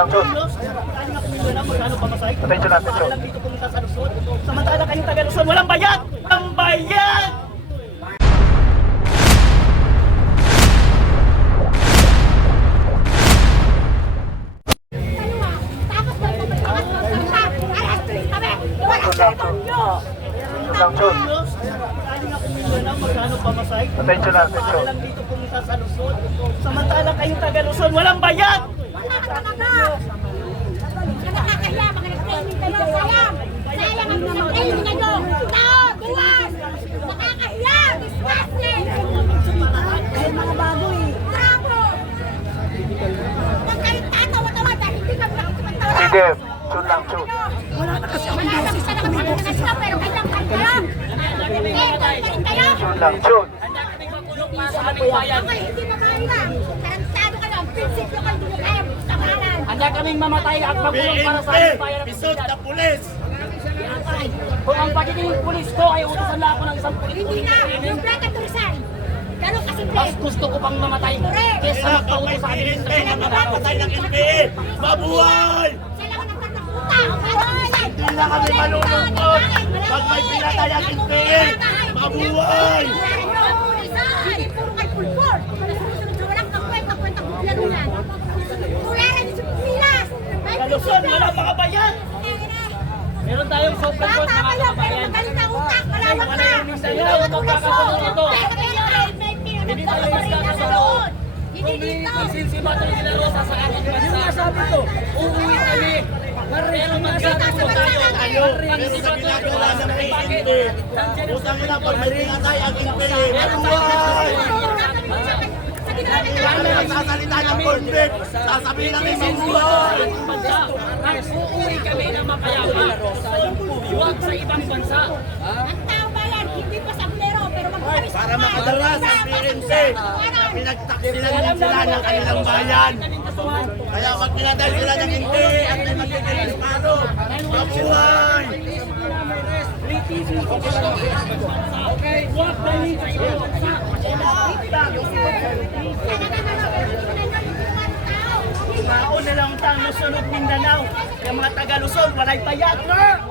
Attention, attention. Samantala kayong taga Luzon, walang bayad! Walang bayad! Attention, attention. Dito pumunta sa Luzon. Samantala kayong taga Luzon, walang bayad! Wala ka talaga! Nakakahiya, mga nag-training kayo, sayang! Sayang ang training kayo! Tao, duwas! Nakakahiya! Disgusting! Dahil mga baboy! Bravo! Huwag kayong tatawa-tawa dahil hindi kami nakapagtawa! Sige, shoot lang, shoot. Wala na kasi ako nasa na kami nasa pero kailang kayo! Shoot lang, shoot. Okay, hindi mamayang! Tarantado ka lang! Prinsipyo kayo, hindi kayo tamalan! Handa kaming mamatay at magulong para sa aming bayan at Pisot na pulis! kung ang pagiging pulis ko ay utusan lang ako ng isang pulis. Hindi na! Yung plata turisan! Ganun kasimple! Mas gusto ko pang mamatay kesa magpauto sa akin. Napapatay ng NPA! Mabuhay! Sila ko ng pagkakuta! Hindi na kami malulungkot! Pag may pinatay ang NPA! Mabuhay! Hindi puro kay pulpor! Nasusunod sa walang kakwenta-kwenta gobyerno yan! Tularan niyo sa Pilas! Taga Luzon, walang mga bayad! Meron tayong Supreme Court Bata mga kayo, pero kababayan. magaling na utak! Malawak na! Hindi tayo magkakasunod nito. Hindi tayo magkakasunod! Hindi dito! Si Bato de la Rosa sa ating bansa. Uuwi kami. Pero magsasabi ko tayo. Pero sa ginagawa ng PNP, utang na pag may pinatay ang NPA! Mabuhay! Kami nagsasalita ng convict! Sasabihin namin mabuhay! Uuwi kami ng mapayapa. Huwag sa ibang bansa. Ang tao bayan, hindi pa sablero, pero magpapis Para makadalas ang PNP na pinagtaksilan sila ng kanilang bayan! Kaya pag pinatay sila ng NPA at may magiging disparo! Mabuhay! Okay, huwag dahil sa ibang bansa. Mao na lang tang Luzon Mindanao. Yung mga taga Luzon, walay bayad na!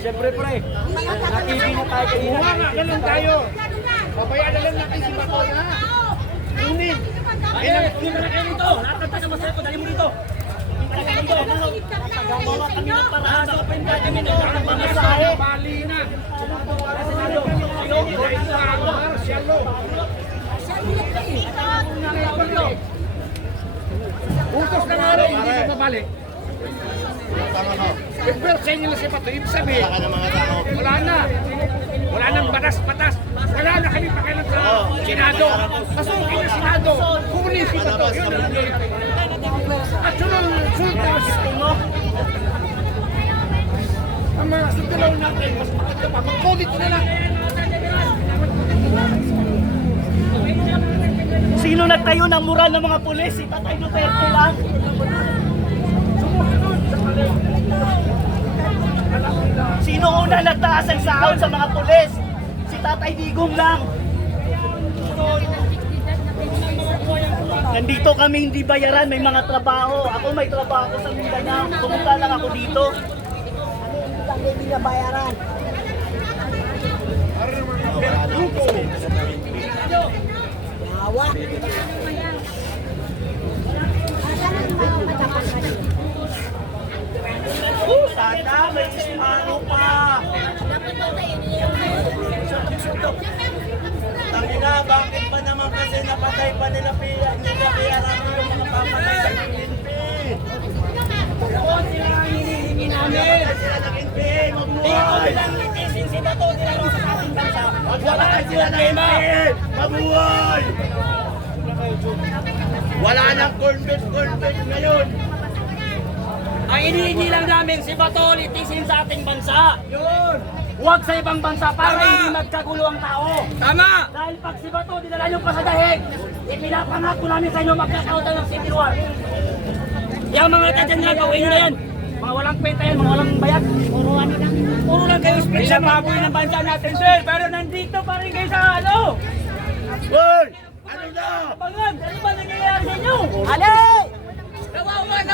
Siyempre pre. Nakibig na tayo kanina. Ganun tayo! Pabayaan na lang natin si Bato na! Unin! Hindi mo na kayo dito. Lahat ng taga masaya ko, dali mo dito. Gawa kami ng paraan sa kapenda kami ng pamasahe. Bali na! Utos na nga rin, hindi ka babalik. Pero sa inyo na si Bato, ibig sabihin, wala na. Wala nang batas-batas. Wala na kami pakialam sa Senado. Pasukin na Senado. Kunin si Bato. Yun ang nangyayari. At sunod na si Tuno. Ang mga sutulaw natin, mas maganda pa. Mag-COVID na lang. Sino nagtayo ng mural ng mga pulis? Si Tatay Duterte lang. Sino una nagtaas ng sahod sa mga pulis? Si Tatay Digong lang. Nandito kami hindi bayaran, may mga trabaho. Ako may trabaho sa Mindanao. Pumunta lang ako dito. Hindi na bayaran. Tata, may ano pa. Tangina, bakit ba naman kasi napatay pa nila PRM yung mga pamatay sa NP? Hinihingi namin. Sila ng NP, mabuhay! Si Bato de la Rosa sa ating bansa. Magpapatay sila ng NP, mabuhay! Wala nang convict ngayon! Ang hinihingi lang namin si Bato litisin sa ating bansa. Yun. Huwag sa ibang bansa para hindi magkagulo ang tao. Tama! Dahil pag si Bato dinala nyo pa sa dahig, ipinapangako namin sa inyo magkakaroon tayo ng civil war. Yung mga tadyan nila, gawin nyo na yan. Mga walang kwenta yan, mga walang bayad. Puro lang kayo spray sa baboy ng bansa natin, sir. Pero nandito pa rin kayo sa ano? Hoy! Ano na? Bangan, ano ba nangyayari sa inyo? Ali!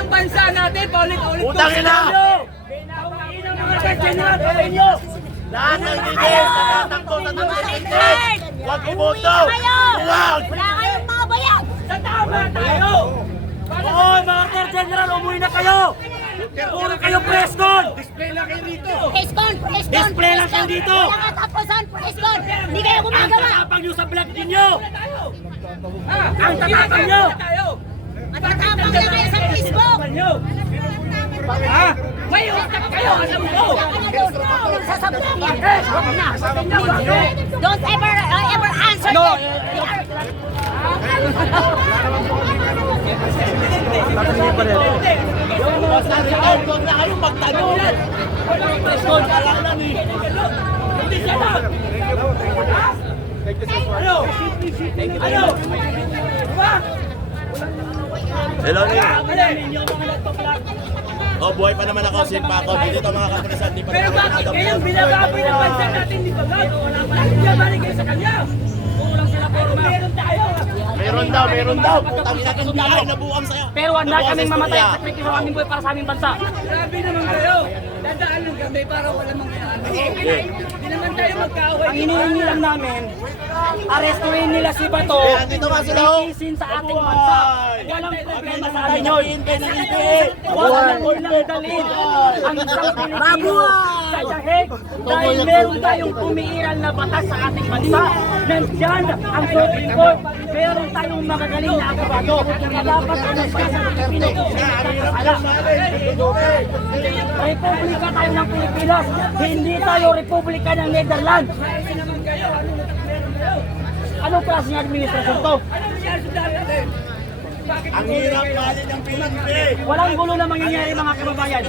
ang bansa natin, paulit-ulit Utang ina! Pinapakain ang mga general sa inyo! Lahat ng bigay sa tatakbo sa tumisakitin! Huwag iboto! Huwag! Wala kayong mga bayag! Sa tama tayo! Oo, mga Sir General, umuwi na kayo! Puro kayo press con! Display lang kayo rito. Preskon! Preskon! Display lang kayo dito! Wala katapusan! Preskon! Hindi kayo Ang gumagawa! tatapang nyo sa vlog ninyo! Ang tatapang nyo! Matatapang na kayo sa Facebook! Ha? May utak kayo, alam mo! Sasabihin yan! Huwag na! Don't ever answer No, them! Huwag na kayong magtanong! Preskon, kalanan eh! Hindi siya lang! Ano? Ano? Diba? Hello, Ning. Alam ninyo mga nagpa-vlog. Oh, buhay pa naman ako. Sin pa ako. Dito mga kapulisan. Di pa Pero naman bakit kayong binababoy ng bansa natin di ba? Wala pa rin binabalig kayo sa kanya. Kulang sila forma. Meron tayo. Meron daw, meron daw. Putang ina ng biyahe na buwang sa'yo. Pero wala Nabuang kaming sa mamatay istorya. sa sakripisyo ng aming buhay para sa aming bansa. Grabe naman kayo. Dadaan lang kami para wala mangyayari. Hindi naman tayo magkaaway. Ang hinihingi lang namin, arestuhin nila si Bato. Eh, andito nga sila, oh. Isin sa ating bansa. Walang problema sa amin yun. Hintayin ng hintayin. Walang lang dalhin ang isang Pilipino sa dahig dahil meron tayong umiiral na batas sa ating bansa. Nandyan ang Supreme Court. Meron tayong magagaling na abogado na dapat ang bansa ng Pilipino. Republika tayo ng Pilipinas, hindi tayo Republika ng Netherlands. Anong klase ng administrasyon to? Ang hirap mahalin ng Pilipinas. Walang gulo na mangyayari mga kababayan.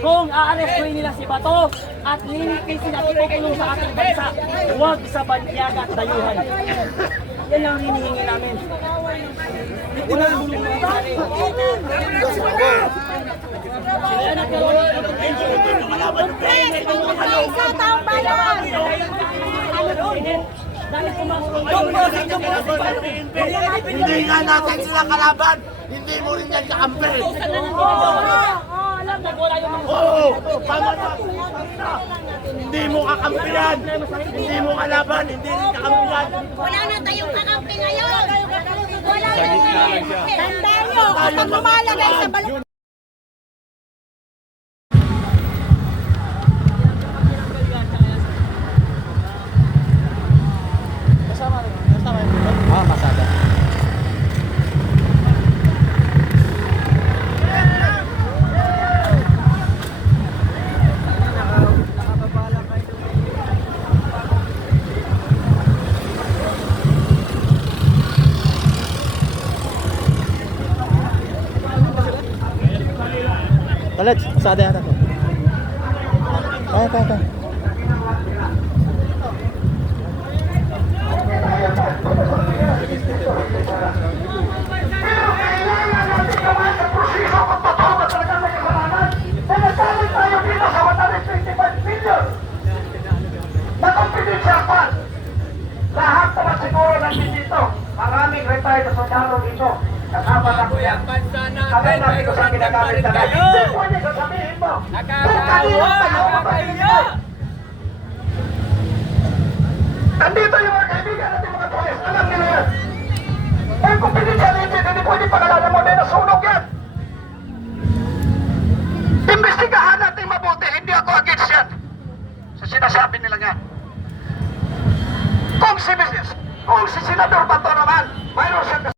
Kung aarestuhin nila si Bato at ninikisin at ikukulong sa ating bansa, huwag sa banyaga at dayuhan. Yan ang hinihingi namin. Walang gulo na mangyayari. Sila na pero Isa taong bayan! dahil pumasok Hindi nga natin sila kalaban. Hindi mo rin yan kakampi. alam na wala yung mga Oo, tama na. Hindi mo kakampihan. Hindi mo kalaban. Hindi rin kakampihan. Wala na tayong kakampi ngayon! Wala na! Tandaan nyo, kapag lumalagay sa balon... Talit, pasada yata to. Kaya. Lahat naman siguro nandito. Maraming retired na soldado dito. Kasama na ko yan. Alam natin kung saan ginagamit na natin. Hindi pwede sasabihin mo. Kung kanino tayo mapahilya. Nandito yung mga kaibigan natin mga polis. Alam nila yan. Eh kung pinitalitin, hindi pwede pangalanan mo na nasunog yan. Imbestigahan natin mabuti. Hindi ako against yan. Sa sinasabi nila yan. Kung si Senador Bato naman, mayroon siyang